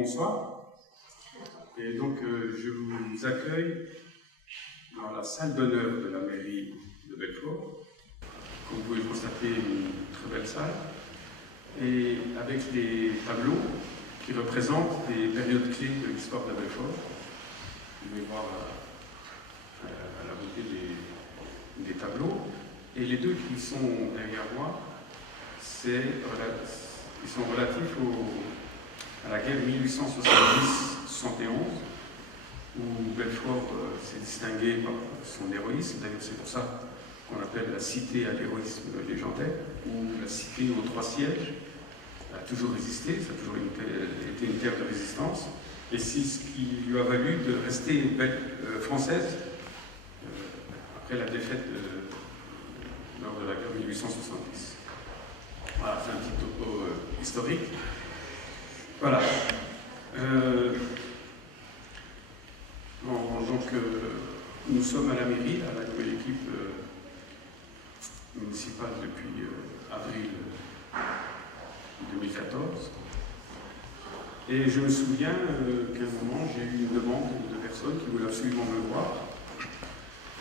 bonsoir. Et donc, je vous accueille dans la salle d'honneur de la mairie de Belfort. Comme vous pouvez constater, une très belle salle, et avec des tableaux qui représentent des périodes clés de l'histoire de Belfort. Vous pouvez voir à la beauté des tableaux. Et les deux qui sont derrière moi, ils sont relatifs à la guerre 1870-71, où Belfort s'est distingué par son héroïsme. D'ailleurs, c'est pour ça qu'on appelle la cité à l'héroïsme légendaire, où la cité aux 3 sièges a toujours résisté, ça a toujours été une terre de résistance, et c'est ce qui lui a valu de rester française après la défaite lors de la guerre 1870. Voilà, c'est un petit topo historique. Voilà. Nous sommes à la mairie, à la nouvelle équipe municipale depuis avril 2014. Et je me souviens qu'à un moment, j'ai eu une demande de personnes qui voulaient absolument me voir.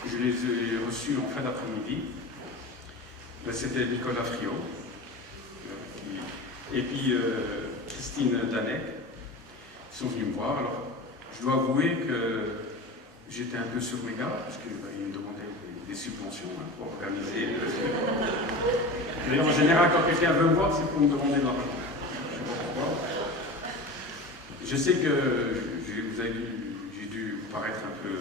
Je les ai reçus en fin d'après-midi. C'était Nicolas Friot et puis Christine Danet. Ils sont venus me voir. Alors, je dois avouer que j'étais un peu sur mes gardes, parce qu'ils me demandaient des subventions pour organiser. D'ailleurs, en général, quand quelqu'un veut me voir, c'est pour me demander de l'argent. Je ne sais pas pourquoi. Je sais que j'ai dû vous paraître un peu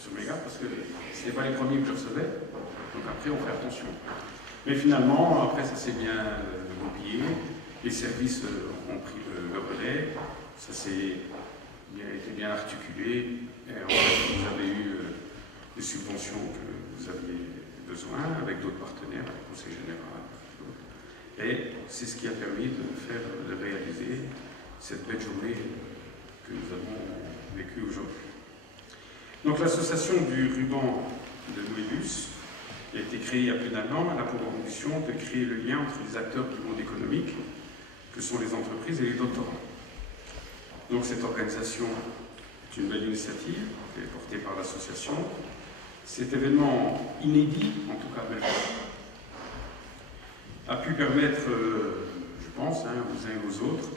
sur mes gardes, parce que ce n'est pas les premiers que je recevais. Donc après, on fait attention. Mais finalement, après, ça s'est bien goupillé. Les services ont pris le relais. Ça s'est été bien articulé. Et en fait, vous avez eu les subventions que vous aviez besoin avec d'autres partenaires, le Conseil général. Et c'est ce qui a permis de réaliser cette belle journée que nous avons vécue aujourd'hui. Donc l'association du ruban de Moebius a été créée il y a plus d'1 an. Elle a pour ambition de créer le lien entre les acteurs du monde économique, que sont les entreprises et les doctorants. Donc cette organisation est une belle initiative qui est portée par l'association. Cet événement inédit, en tout cas Belfort, a pu permettre, je pense, aux uns et aux autres,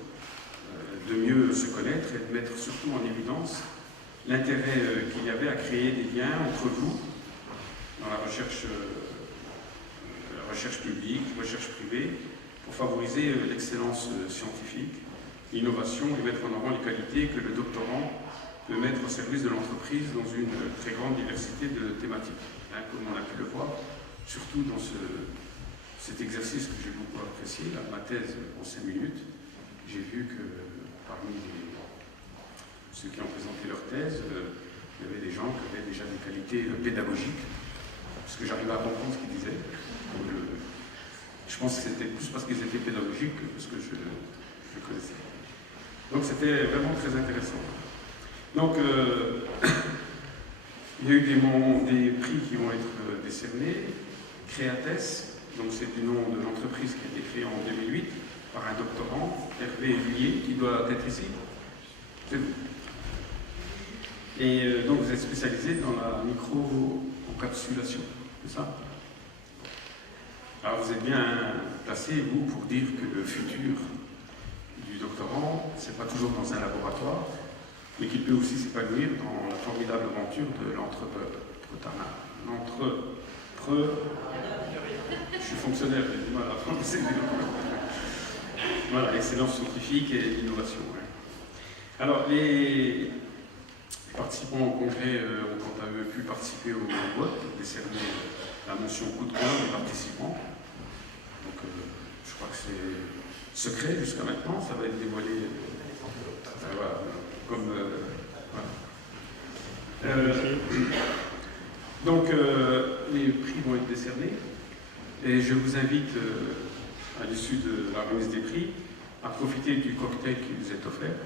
de mieux se connaître et de mettre surtout en évidence l'intérêt qu'il y avait à créer des liens entre vous dans la recherche publique, recherche privée, pour favoriser l'excellence scientifique, l'innovation et mettre en avant les qualités que le doctorant peut mettre au service de l'entreprise dans une très grande diversité de thématiques. Comme on a pu le voir, surtout dans cet exercice que j'ai beaucoup apprécié, ma thèse en 5 minutes, j'ai vu que parmi ceux qui ont présenté leur thèse, il y avait des gens qui avaient déjà des qualités pédagogiques, parce que j'arrivais à comprendre ce qu'ils disaient. Je pense que c'était plus parce qu'ils étaient pédagogiques que parce que je connaissais. Donc c'était vraiment très intéressant. Donc il y a eu des prix qui vont être décernés. Créates, donc c'est du nom de l'entreprise qui a été créée en 2008 par un doctorant, Hervé Huillier, qui doit être ici. C'est vous. Et donc vous êtes spécialisé dans la micro-encapsulation, c'est ça? Alors vous êtes bien placé, vous, pour dire que le futur du doctorant, c'est pas toujours dans un laboratoire, mais qu'il peut aussi s'épanouir dans la formidable aventure de Je suis fonctionnaire, j'ai du mal à prononcer. Voilà, l'excellence scientifique et l'innovation. Ouais. Alors, les participants au congrès ont quant à eux pu participer au vote, décerner la mention coup de cœur des participants. Donc, je crois que c'est secret jusqu'à maintenant, ça va être dévoilé. Voilà, comme. Voilà. Donc, les prix vont être décernés. Et je vous invite, à l'issue de la remise des prix, à profiter du cocktail qui vous est offert.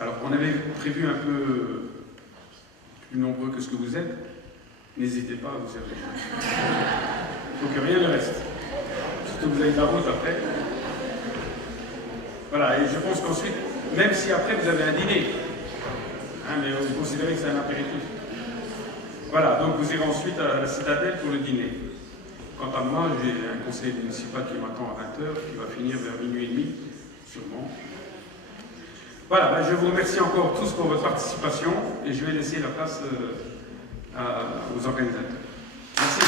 Alors, on avait prévu un peu plus nombreux que ce que vous êtes. N'hésitez pas à vous servir. Il faut que rien ne reste. Surtout que vous avez de la route après. Voilà, et je pense qu'ensuite, même si après vous avez un dîner. Hein, mais vous considérez que c'est un apéritif. Voilà, donc vous irez ensuite à la citadelle pour le dîner. Quant à moi, j'ai un conseil municipal qui m'attend à 20h, qui va finir vers minuit et demi, sûrement. Voilà, ben je vous remercie encore tous pour votre participation et je vais laisser la place aux organisateurs. Merci.